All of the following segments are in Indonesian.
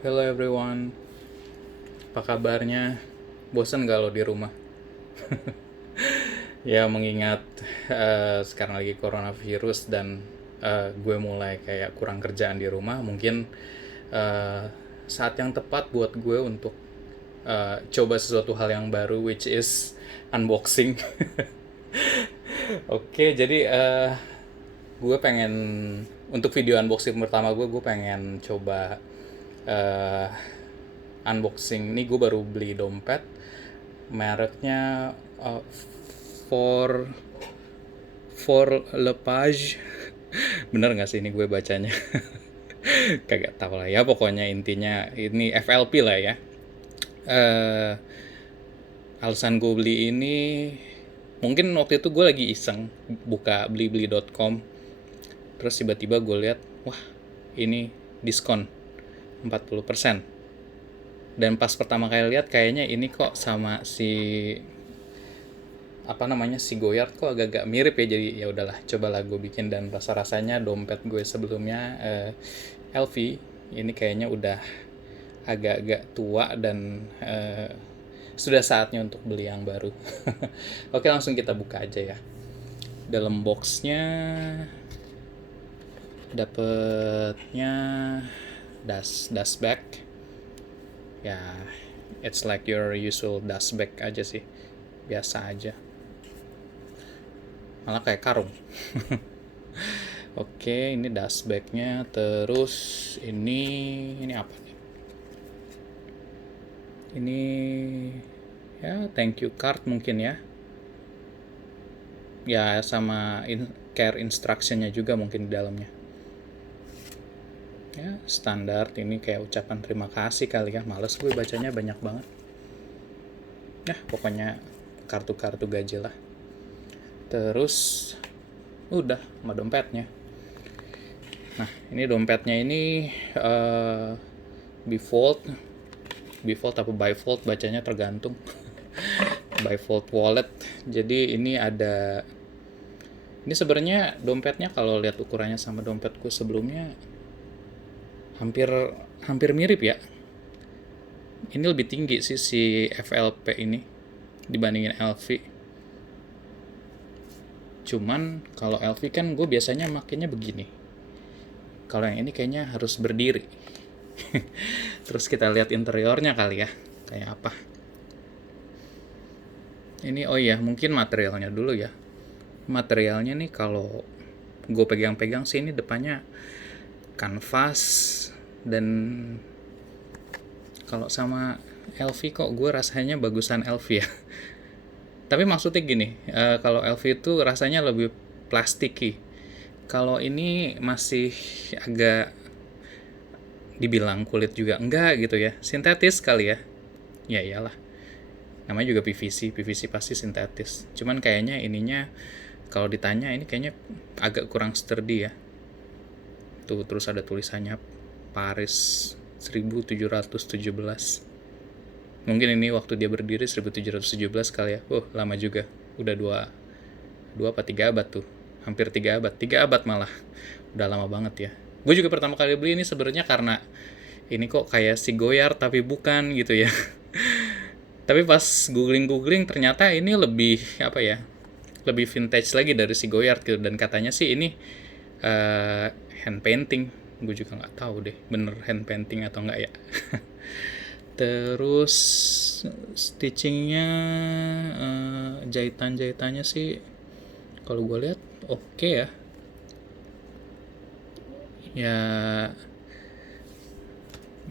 Hello everyone, apa kabarnya? Bosan gak lo di rumah? Ya mengingat sekarang lagi coronavirus dan gue mulai kayak kurang kerjaan di rumah, mungkin eh, saat yang tepat buat gue untuk coba sesuatu hal yang baru, which is unboxing. Oke, jadi gue pengen untuk video unboxing pertama gue pengen coba eh, unboxing. Ini gue baru beli dompet, mereknya uh, for for Lepage. Bener nggak sih ini gue bacanya? Kagak tahu lah ya, pokoknya intinya ini FLP lah ya. eh Alasan gue beli ini, mungkin waktu itu gue lagi iseng buka blibli.com, terus tiba-tiba gue lihat, wah ini diskon 40%. Dan pas pertama kali lihat, kayaknya ini kok sama si apa namanya, si Goyard kok agak-agak mirip ya. Jadi ya udahlah, cobalah gue bikin. Dan rasa-rasanya dompet gue sebelumnya LV ini kayaknya udah agak-agak tua dan sudah saatnya untuk beli yang baru. Oke, langsung kita buka aja ya. Dalam boxnya dapetnya dust bag ya. It's like your usual dust bag aja sih, biasa aja, malah kayak karung. Oke, ini dust bagnya. Terus ini apa nih? Ini ya thank you card mungkin ya. Ya sama care instructionnya juga mungkin di dalamnya. Ya standar, ini kayak ucapan terima kasih kali ya. Males gue bacanya, banyak banget. Ya pokoknya kartu-kartu gaji lah. Terus udah sama dompetnya. Nah ini dompetnya ini default apa bifold bacanya, tergantung. Bifold wallet. Jadi ini sebenarnya dompetnya kalau lihat ukurannya sama dompetku sebelumnya hampir hampir mirip ya. Ini lebih tinggi sih si FLP ini dibandingin LV. Cuman kalau LV kan gue biasanya makainya begini. Kalau yang ini kayaknya harus berdiri. Terus kita lihat interiornya kali ya, kayak apa. Ini oh iya, mungkin materialnya dulu ya. Materialnya nih kalau gue pegang-pegang sih, ini depannya kanvas. Dan kalau sama LV kok gue rasanya bagusan LV ya. Tapi maksudnya gini, kalau LV itu rasanya lebih plastiki. Kalau ini masih agak dibilang kulit juga enggak gitu ya, sintetis kali ya. Ya iyalah, namanya juga PVC pasti sintetis. Cuman kayaknya ininya, kalau ditanya ini kayaknya agak kurang sturdy ya. Tuh terus ada tulisannya Paris 1717. Mungkin ini waktu dia berdiri 1717 kali ya. Lama juga. Udah dua apa 3 abad tuh. Hampir 3 abad. 3 abad malah. Udah lama banget ya. Gue juga pertama kali beli ini sebenarnya karena ini kok kayak si Goyard tapi bukan gitu ya. Tapi pas googling ternyata ini lebih apa ya? Lebih vintage lagi dari si Goyard gitu. Dan katanya sih ini hand painting. Gue juga nggak tahu deh bener hand painting atau nggak ya. Terus stitchingnya, jahitannya sih kalau gue lihat oke ya. Ya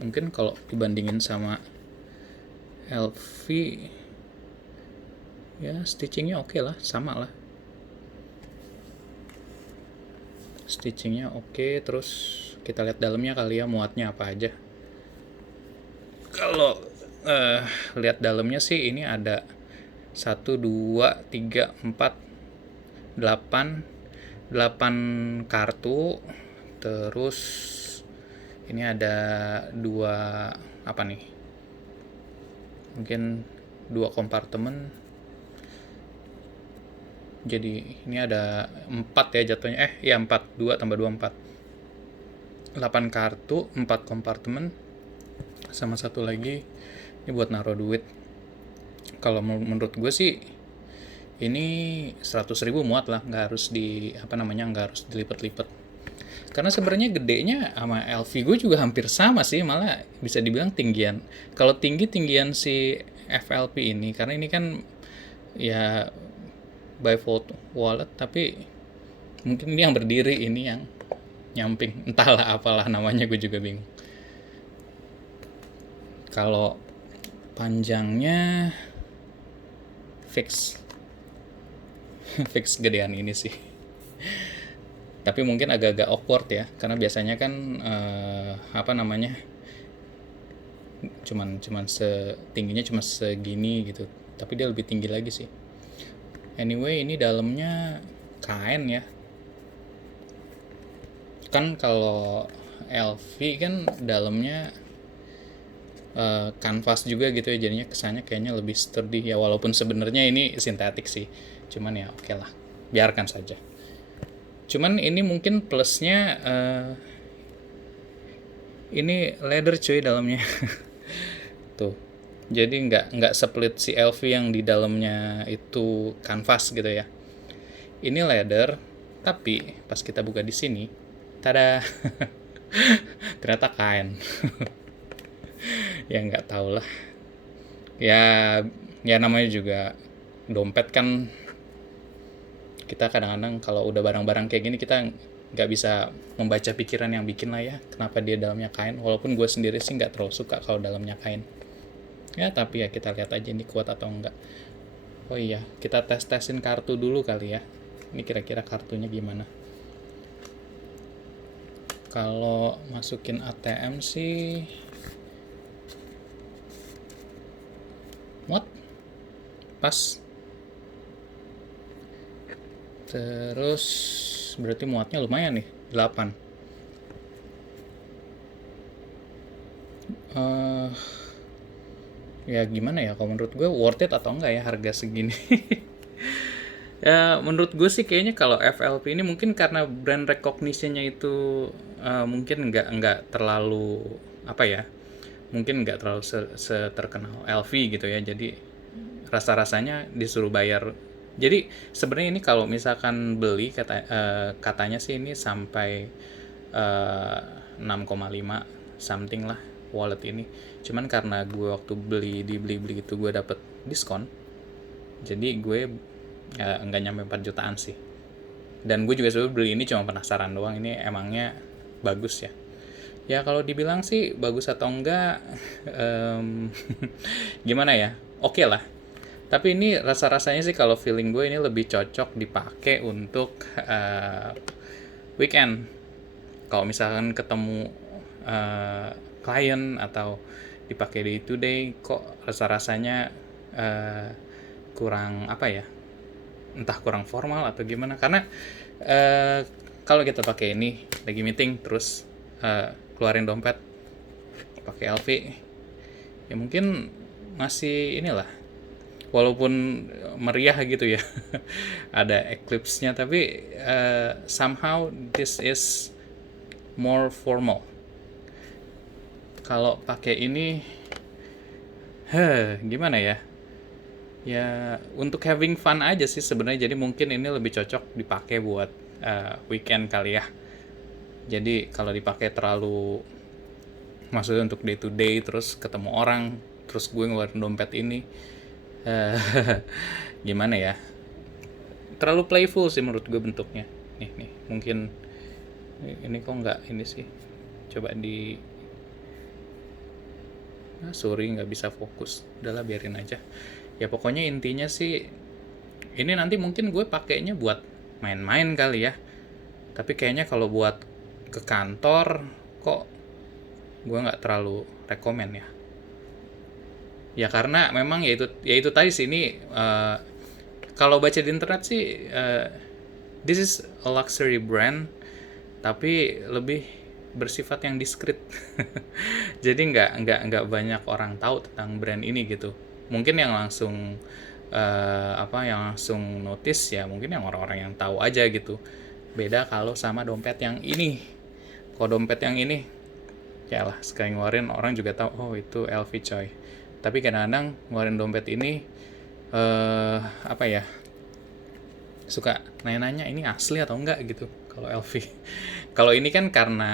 mungkin kalau dibandingin sama LV ya stitchingnya oke lah, sama lah. Stitchingnya oke. Terus kita lihat dalamnya kali ya, muatnya apa aja. Kalau lihat dalamnya sih ini ada 1, 2, 3, 4, 8 kartu. Terus ini ada 2 apa nih, mungkin 2 kompartemen. Jadi ini ada 4 ya jatuhnya, ya 4, 2 tambah 2 4, 8 kartu, 4 kompartemen. Sama satu lagi, ini buat naruh duit. Kalau menurut gue sih ini 100.000 muat lah, nggak harus nggak harus dilipat-lipat. Karena sebenarnya gedenya sama LV gue juga hampir sama sih, malah bisa dibilang tinggian. Kalau tinggian si FLP ini, karena ini kan ya bifold wallet, tapi mungkin ini yang berdiri, ini yang nyamping, entahlah apalah namanya, gue juga bingung. Kalau panjangnya fix fix gedean ini sih, tapi mungkin agak-agak awkward ya, karena biasanya kan cuman setingginya cuma segini gitu, tapi dia lebih tinggi lagi sih. Anyway, ini dalamnya kain ya, kan kalau LV kan dalamnya kanvas juga gitu ya, jadinya kesannya kayaknya lebih sturdy ya, walaupun sebenarnya ini sintetik sih, cuman ya oke lah, biarkan saja. Cuman ini mungkin plusnya ini leather cuy dalamnya. Tuh, jadi nggak split si LV yang di dalamnya itu kanvas gitu ya. Ini leather, tapi pas kita buka di sini, tada, ternyata kain. Ya nggak tahu lah, ya ya namanya juga dompet kan, kita kadang-kadang kalau udah barang-barang kayak gini kita nggak bisa membaca pikiran yang bikin lah ya, kenapa dia dalamnya kain. Walaupun gue sendiri sih nggak terlalu suka kalau dalamnya kain ya, tapi ya kita lihat aja ini kuat atau enggak. Oh iya, kita tes-tesin kartu dulu kali ya, ini kira-kira kartunya gimana. Kalau masukin ATM sih muat, pas. Terus berarti muatnya lumayan nih, 8. Ya gimana ya, kalau menurut gue worth it atau enggak ya harga segini. Ya menurut gue sih kayaknya kalau FLP ini mungkin karena brand recognition-nya itu mungkin nggak terlalu apa ya, mungkin nggak terlalu terkenal LV gitu ya, jadi rasa-rasanya disuruh bayar. Jadi sebenarnya ini kalau misalkan beli katanya sih ini sampai 6,5 something lah wallet ini. Cuman karena gue waktu beli itu gue dapet diskon, jadi gue nggak nyampe 4 jutaan sih. Dan gue juga sebenarnya beli ini cuma penasaran doang, ini emangnya bagus ya. Ya kalau dibilang sih bagus atau enggak, gimana ya, oke lah. Tapi ini rasa-rasanya sih kalau feeling gue ini lebih cocok dipakai untuk weekend. Kalau misalkan ketemu klien atau dipakai day to day, kok rasa-rasanya kurang apa ya, entah kurang formal atau gimana. Karena kalau kita pakai ini lagi meeting terus keluarin dompet pakai LV, ya mungkin masih inilah, walaupun meriah gitu ya, ada eclipse-nya, tapi somehow this is more formal. Kalau pakai ini, gimana ya? Ya untuk having fun aja sih sebenarnya. Jadi mungkin ini lebih cocok dipakai buat weekend kali ya. Jadi kalau dipakai terlalu, maksudnya untuk day to day terus ketemu orang, terus gue ngeluarin dompet ini, gimana ya? Terlalu playful sih menurut gue bentuknya. Nih mungkin ini kok nggak ini sih. Coba sorry nggak bisa fokus. Udahlah biarin aja. Ya pokoknya intinya sih ini nanti mungkin gue pakainya buat main-main kali ya. Tapi kayaknya kalau buat ke kantor kok gue nggak terlalu rekomen ya. Ya karena memang ya itu tadi sih, ini kalau baca di internet sih this is a luxury brand, tapi lebih bersifat yang diskret. Jadi nggak banyak orang tahu tentang brand ini gitu. Mungkin yang langsung yang langsung notice ya mungkin yang orang-orang yang tahu aja gitu. Beda kalau sama dompet yang ini. Kalau dompet yang ini Ya lah, sekali ngeluarin orang juga tahu, oh itu LV coy. Tapi kadang-kadang ngeluarin dompet ini apa ya, suka nanya-nanya ini asli atau enggak gitu kalau LV. Kalau ini kan karena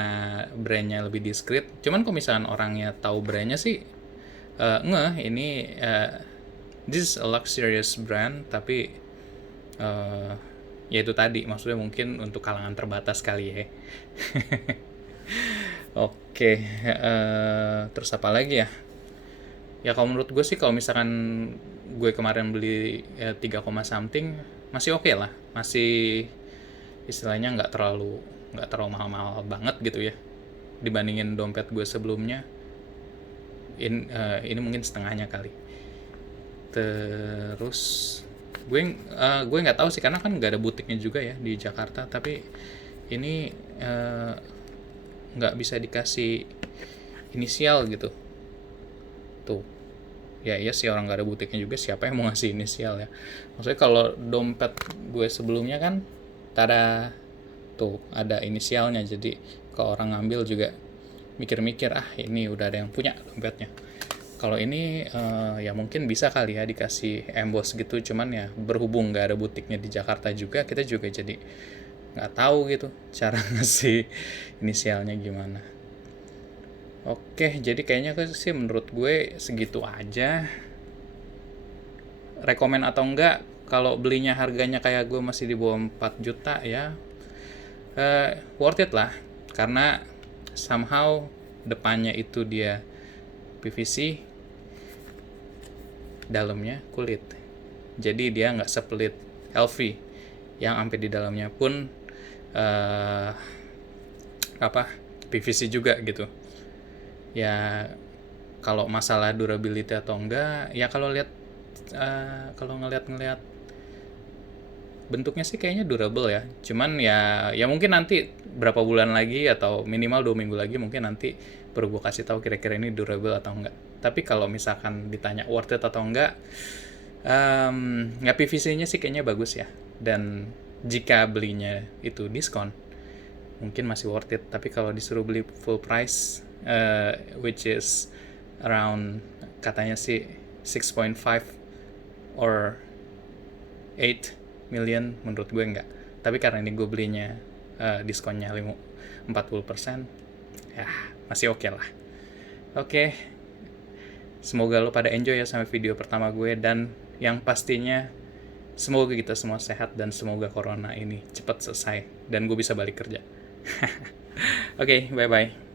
brandnya lebih diskret, cuman kalau misalkan orangnya tahu brandnya sih ngeh ini this is a luxurious brand, tapi eh ya itu tadi, maksudnya mungkin untuk kalangan terbatas kali ya. Oke, terus apa lagi ya? Ya kalau menurut gue sih, kalau misalkan gue kemarin beli 3, something, masih oke lah, masih istilahnya nggak terlalu mahal-mahal banget gitu ya, dibandingin dompet gue sebelumnya. Ini mungkin setengahnya kali. Terus gue nggak tahu sih, karena kan nggak ada butiknya juga ya di Jakarta, tapi ini nggak bisa dikasih inisial gitu tuh. Ya iya sih, orang nggak ada butiknya juga, siapa yang mau ngasih inisial ya. Maksudnya kalau dompet gue sebelumnya kan tada tuh ada inisialnya, jadi kalau orang ngambil juga mikir-mikir, ah ini udah ada yang punya dompetnya. Kalau ini ya mungkin bisa kali ya dikasih emboss gitu, cuman ya berhubung nggak ada butiknya di Jakarta juga, kita juga jadi nggak tahu gitu cara ngasih inisialnya gimana. Oke, jadi kayaknya sih menurut gue segitu aja. Rekomen atau enggak, kalau belinya harganya kayak gue masih di bawah 4 juta ya, worth it lah. Karena somehow depannya itu dia PVC, dalamnya kulit. Jadi dia nggak sepelit LV yang sampai di dalamnya pun apa PVC juga gitu. Ya kalau masalah durability atau enggak, ya kalau kalau ngelihat bentuknya sih kayaknya durable ya. Cuman ya mungkin nanti berapa bulan lagi atau minimal 2 minggu lagi mungkin nanti baru gue kasih tahu kira-kira ini durable atau enggak. Tapi kalau misalkan ditanya worth it atau enggak, ya PVC-nya sih kayaknya bagus ya. Dan jika belinya itu diskon, mungkin masih worth it. Tapi kalau disuruh beli full price, which is around katanya sih 6.5 or 8 million, menurut gue enggak. Tapi karena ini gue belinya diskonnya 40%, ya masih oke lah. Oke, semoga lo pada enjoy ya sama video pertama gue, dan yang pastinya semoga kita semua sehat dan semoga corona ini cepat selesai dan gue bisa balik kerja. Oke, bye-bye.